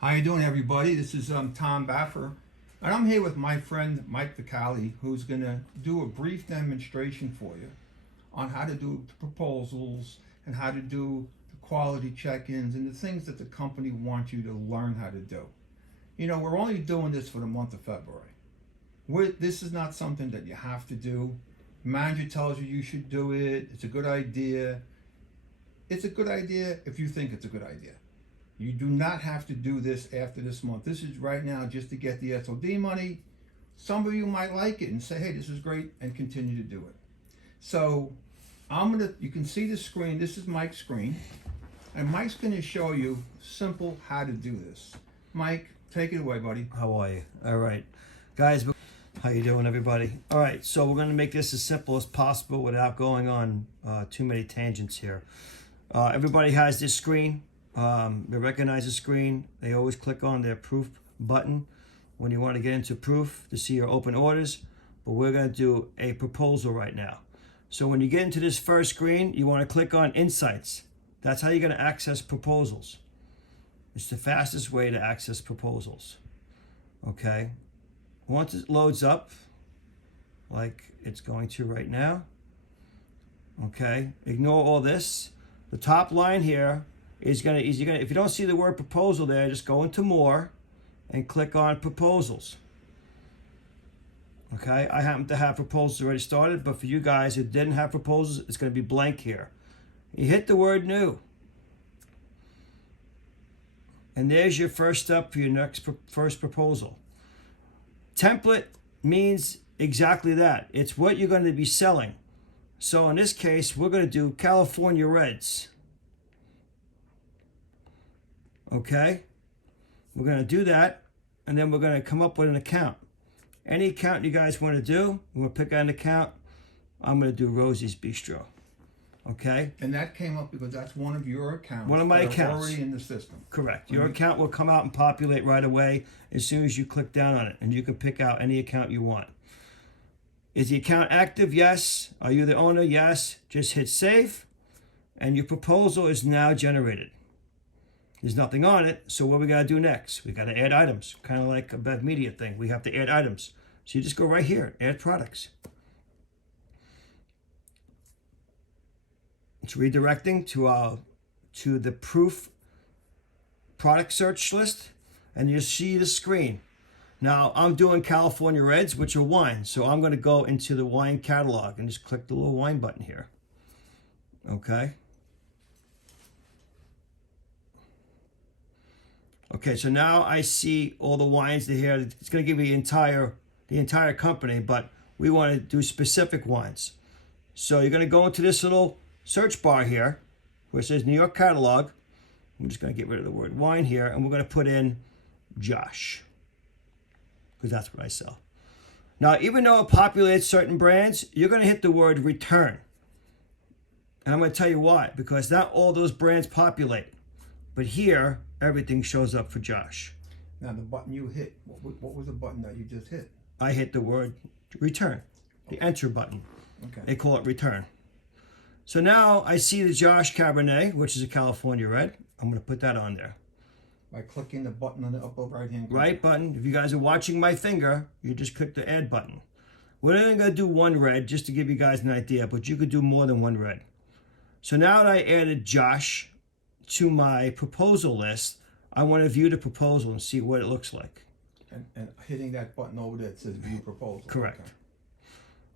How you doing, everybody? This is Tom Baffer, and I'm here with my friend Mike Vicale, who's going to do a brief demonstration for you on how to do proposals and how to do the quality check-ins and the things that the company wants you to learn how to do. You know, we're only doing this for the month of February. This is not something that you have to do. Manager tells you you should do it. It's a good idea. It's a good idea if you think it's a good idea. You do not have to do this after this month. This is right now just to get the SOD money. Some of you might like it and say, hey, this is great, and continue to do it. So you can see the screen. This is Mike's screen. And Mike's gonna show you simple how to do this. Mike, take it away, buddy. How are you? All right. Guys, how you doing, everybody? All right, so we're going to make this as simple as possible without going on too many tangents here. Everybody has this screen. They recognize the screen. They always click on their proof button when you want to get into proof to see your open orders. But we're going to do a proposal right now. So when you get into this first screen, you want to click on Insights. That's how you're going to access proposals. It's the fastest way to access proposals. Okay? Once it loads up, like it's going to right now, okay, ignore all this. The top line here is gonna, if you don't see the word proposal there, just go into more and click on proposals. Okay, I happen to have proposals already started, but for you guys who didn't have proposals, it's gonna be blank here. You hit the word new. And there's your first step for your first proposal. Template means exactly that. It's what you're going to be selling. So in this case, we're going to do California Reds. Okay? We're going to do that, and then we're going to come up with an account. Any account you guys want to do, we're going to pick an account. I'm going to do Rosie's Bistro. Okay? And that came up because that's one of your accounts. One of my that are accounts. already in the system. Correct. Your account will come out and populate right away as soon as you click down on it, and you can pick out any account you want. Is the account active? Yes. Are you the owner? Yes. Just hit save, and your proposal is now generated. There's nothing on it, so what we got to do next? We got to add items, kind of like a Bev Media thing. We have to add items. So you just go right here, add products. It's redirecting to the proof product search list, and you see the screen. Now I'm doing California Reds, which are wine, so I'm going to go into the wine catalog and just click the little wine button here. Okay. Okay, so now I see all the wines that here. It's going to give you the entire company, but we want to do specific wines. So you're going to go into this little search bar here where it says New York Catalog. I'm just going to get rid of the word wine here, and we're going to put in Josh, because that's what I sell. Now, even though it populates certain brands, you're going to hit the word return. And I'm going to tell you why. Because not all those brands populate. But here, everything shows up for Josh. Now, the button you hit, what was the button that you just hit? I hit the word return, the enter button. Okay. They call it return. So now I see the Josh Cabernet, which is a California Red. I'm going to put that on there. By clicking the button on the upper right-hand corner. Right button. If you guys are watching my finger, you just click the add button. We're only going to do one red just to give you guys an idea, but you could do more than one red. So now that I added Josh to my proposal list, I want to view the proposal and see what it looks like. And hitting that button over there that says view proposal. Correct.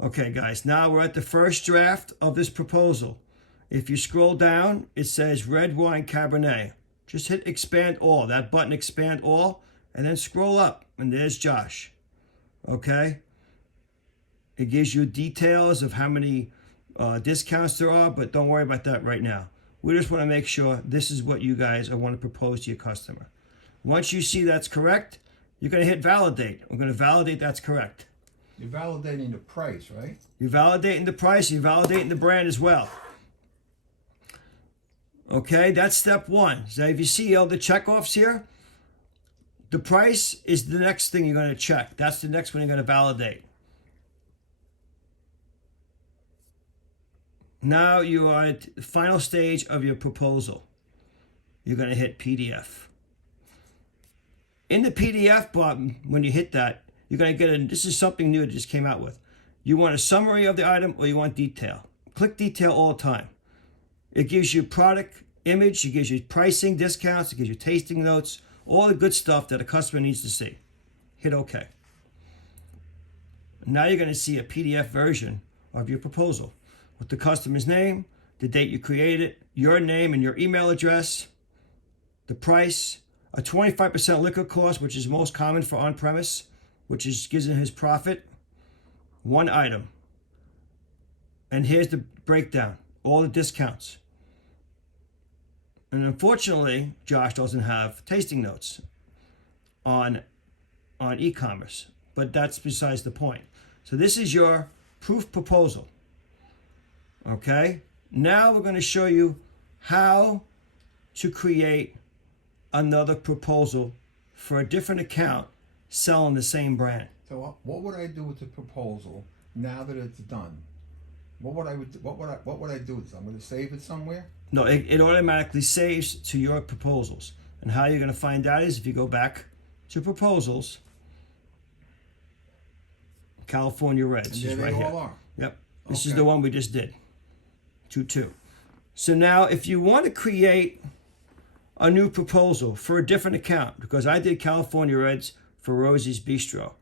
Okay, guys, now we're at the first draft of this proposal. If you scroll down, it says red wine Cabernet. Just hit expand all, that button expand all, and then scroll up, and there's Josh. Okay? It gives you details of how many discounts there are, but don't worry about that right now. We just want to make sure this is what you guys want to propose to your customer. Once you see that's correct, you're going to hit validate. We're going to validate that's correct. You're validating the price, right? You're validating the price, you're validating the brand as well. Okay, that's step one. So if you see all the checkoffs here, the price is the next thing you're going to check. That's the next one you're going to validate. Now you are at the final stage of your proposal. You're going to hit PDF. In the PDF button, when you hit that, you're going to get this is something new that just came out with. You want a summary of the item or you want detail. Click detail all the time. It gives you product image, it gives you pricing, discounts, it gives you tasting notes, all the good stuff that a customer needs to see. Hit OK. Now you're going to see a PDF version of your proposal with the customer's name, the date you created it, your name and your email address, the price, a 25% liquor cost, which is most common for on-premise, which is gives him his profit, one item. And here's the breakdown, all the discounts. And unfortunately, Josh doesn't have tasting notes on e-commerce, but that's besides the point. So this is your proof proposal. Okay? Now we're going to show you how to create another proposal for a different account selling the same brand. So what would I do with the proposal now that it's done? What would I do with it? I'm going to save it somewhere? No, it automatically saves to your proposals. And how you're going to find out is if you go back to proposals, California Reds is right here. All are. Yep. This is the one we just did. 2-2. So now if you want to create a new proposal for a different account, because I did California Reds for Rosie's Bistro,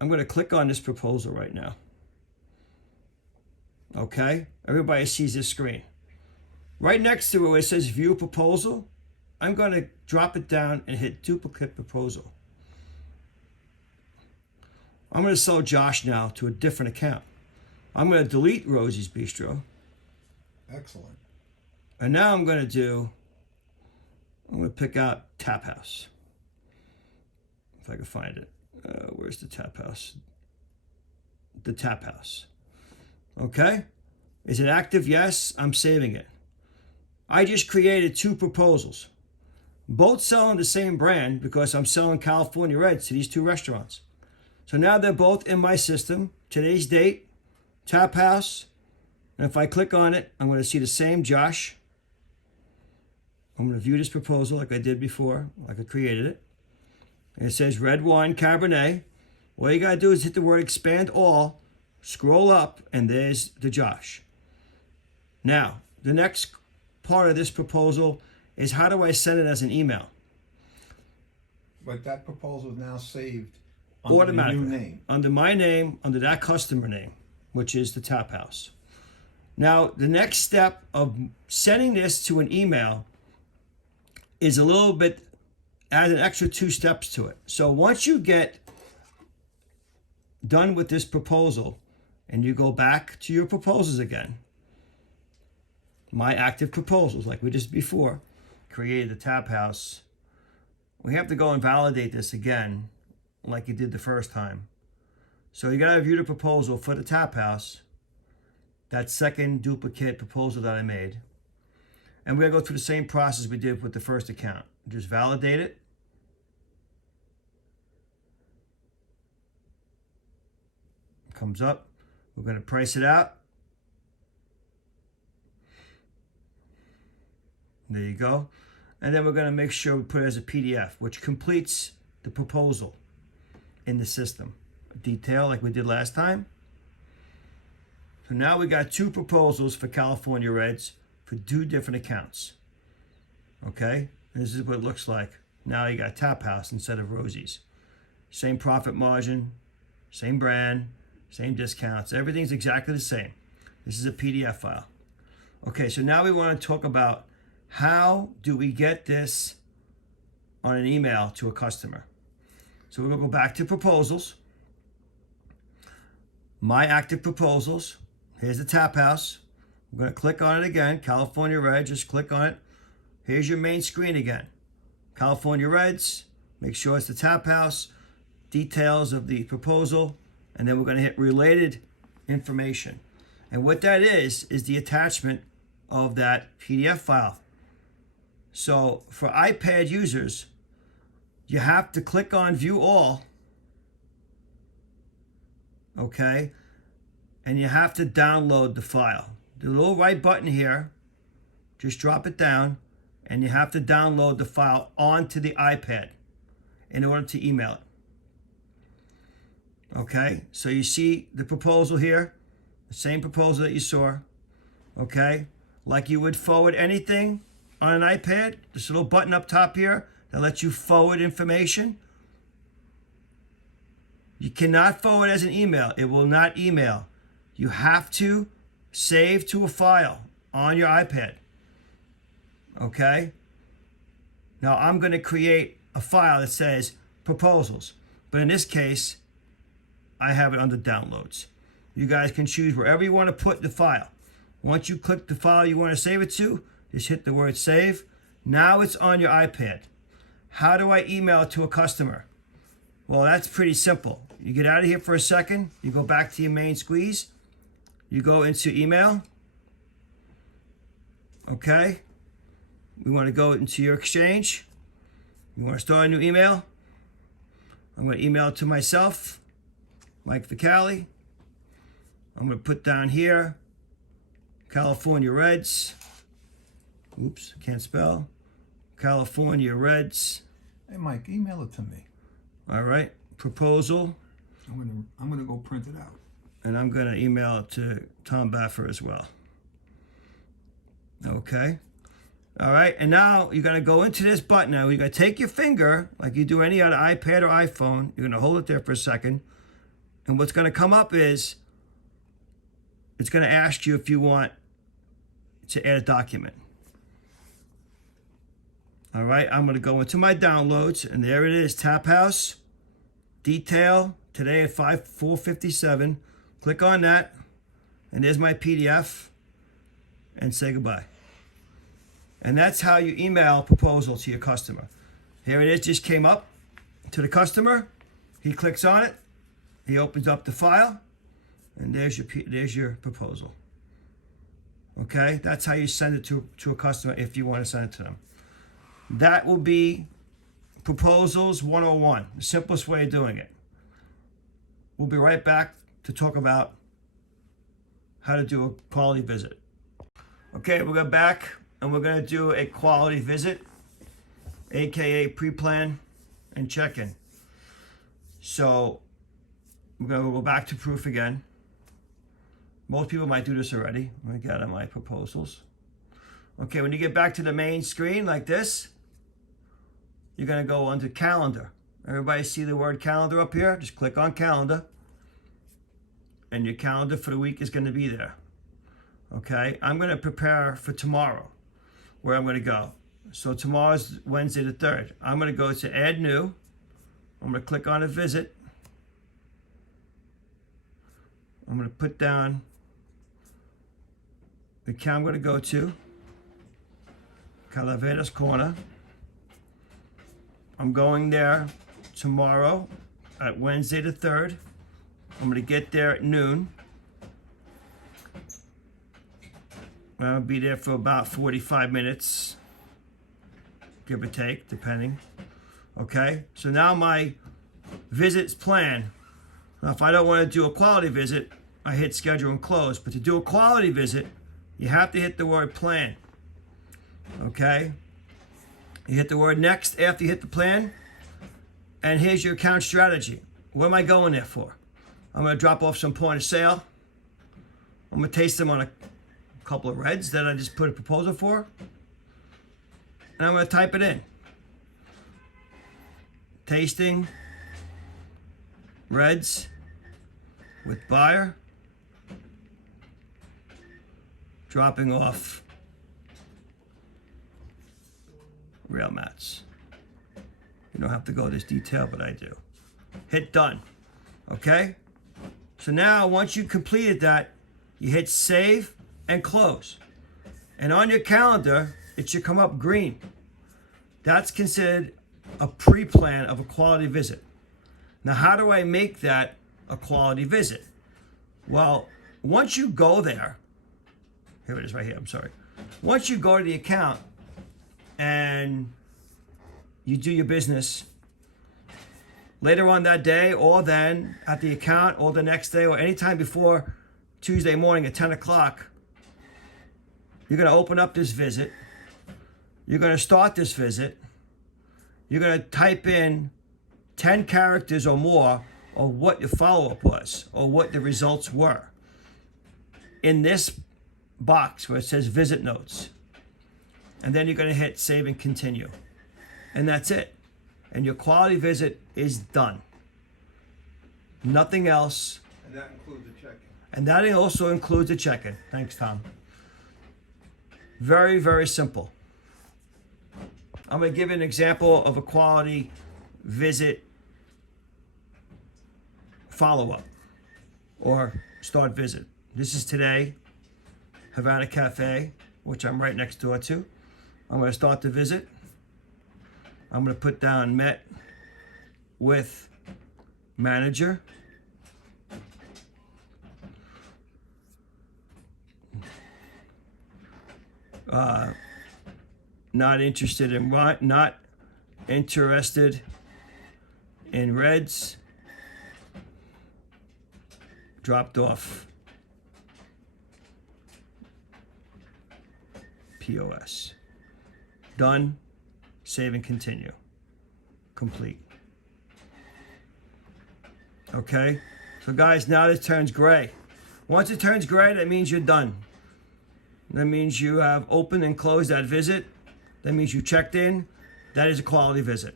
I'm going to click on this proposal right now. Okay? Everybody sees this screen. Right next to it where it says View Proposal, I'm going to drop it down and hit Duplicate Proposal. I'm going to sell Josh now to a different account. I'm going to delete Rosie's Bistro. Excellent. And now I'm going to pick out Tap House. If I can find it. Where's the Tap House? The Tap House. Okay? Is it active? Yes. I'm saving it. I just created two proposals. Both selling the same brand because I'm selling California Reds to these two restaurants. So now they're both in my system. Today's date, Tap House. And if I click on it, I'm going to see the same Josh. I'm going to view this proposal like I did before, like I created it. And it says red wine Cabernet. All you got to do is hit the word expand all, scroll up, and there's the Josh. Now, the next part of this proposal is how do I send it as an email? But that proposal is now saved under Automatically. the new name. Under my name, under that customer name, which is the Tap House. Now, the next step of sending this to an email is a little bit, add an extra 2 steps to it. So once you get done with this proposal and you go back to your proposals again, my active proposals, like we did before, created the Tap House, we have to go and validate this again like you did the first time. So you got to view the proposal for the Tap House, that second duplicate proposal that I made. And we're going to go through the same process we did with the first account. Just validate it. Comes up. We're going to price it out. There you go. And then we're going to make sure we put it as a PDF, which completes the proposal in the system. Detail like we did last time. So now we got 2 proposals for California Reds for 2 different accounts. Okay? This is what it looks like. Now you got Tap House instead of Rosie's. Same profit margin, same brand, same discounts. Everything's exactly the same. This is a PDF file. Okay, so now we want to talk about how do we get this on an email to a customer. So we're going to go back to proposals. My active proposals. Here's the Tap House. I'm going to click on it again. California Reds, just click on it. Here's your main screen again. California Reds, make sure it's the Tap House, details of the proposal, and then we're going to hit related information. And what that is the attachment of that PDF file. So for iPad users, you have to click on View All, okay? And you have to download the file. The little right button here, just drop it down, and you have to download the file onto the iPad. in order to email it. Okay, so you see the proposal here, the same proposal that you saw. Okay, like you would forward anything on an iPad, this little button up top here that lets you forward information. You cannot forward as an email. It will not email. You have to save to a file on your iPad. Okay? Now I'm going to create a file that says proposals. But in this case, I have it under downloads. You guys can choose wherever you want to put the file. Once you click the file you want to save it to, just hit the word save. Now it's on your iPad. How do I email it to a customer? Well, that's pretty simple. You get out of here for a second. You go back to your main squeeze. You go into email. Okay. We want to go into your exchange. You want to start a new email. I'm going to email it to myself, Mike Vicale. I'm going to put down here, California Reds. Oops, can't spell. California Reds. Hey, Mike, email it to me. All right, proposal. I'm gonna go print it out. And I'm going to email it to Tom Baffer as well. Okay. All right, and now you're going to go into this button. Now you're going to take your finger, like you do any other iPad or iPhone. You're going to hold it there for a second. And what's going to come up is, it's going to ask you if you want to add a document. All right, I'm going to go into my downloads, and there it is, Tap House, detail, today at 4:57. Click on that, and there's my PDF, and say goodbye. And that's how you email a proposal to your customer. Here it is, just came up to the customer. He clicks on it, he opens up the file, and there's your proposal. Okay, that's how you send it to a customer if you want to send it to them. That will be Proposals 101, the simplest way of doing it. We'll be right back to talk about how to do a quality visit. Okay, we'll go back and we're going to do a quality visit, aka pre-plan and check-in. So we're going to go back to proof again. Most people might do this already. I got my proposals. Okay, when you get back to the main screen like this, you're going to go under calendar. Everybody see the word calendar up here? Just click on calendar. And your calendar for the week is going to be there. Okay, I'm going to prepare for tomorrow, where I'm going to go. So tomorrow's Wednesday the 3rd. I'm going to go to add new. I'm going to click on a visit. I'm going to put down the account I'm going to go to, Calaveras Corner. I'm going there tomorrow at Wednesday the 3rd. I'm going to get there at noon. I'll be there for about 45 minutes, give or take, depending. Okay, so now my visit's planned. Now, if I don't want to do a quality visit, I hit schedule and close. But to do a quality visit, you have to hit the word plan. Okay? You hit the word next after you hit the plan. And here's your account strategy. What am I going there for? I'm going to drop off some point of sale. I'm going to taste them on a couple of reds that I just put a proposal for. And I'm going to type it in. Tasting reds with buyer. Dropping off rail mats. You don't have to go this detail, but I do. Hit done. Okay? So now, once you completed that, you hit save and close. And on your calendar, it should come up green. That's considered a pre-plan of a quality visit. Now, how do I make that a quality visit? Well, once you go there, here it is right here, I'm sorry. Once you go to the account and you do your business, later on that day or then at the account or the next day or anytime before Tuesday morning at 10 o'clock, you're going to open up this visit. You're going to start this visit. You're going to type in 10 characters or more of what your follow-up was or what the results were in this box where it says visit notes. And then you're going to hit save and continue. And that's it. And your quality visit is done. Nothing else. And that includes the check-in. And that also includes a check-in. Thanks, Tom. Very, very simple. I'm going to give you an example of a quality visit follow-up or start visit. This is today, Havana Cafe, which I'm right next door to. I'm going to start the visit. I'm going to put down met with manager. Not interested in Reds. Dropped off. POS. Done. Save and continue. Complete. Okay? So guys, now this turns gray. Once it turns gray, that means you're done. That means you have opened and closed that visit. That means you checked in. That is a quality visit.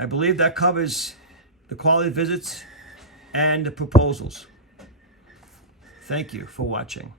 I believe that covers the quality visits and the proposals. Thank you for watching.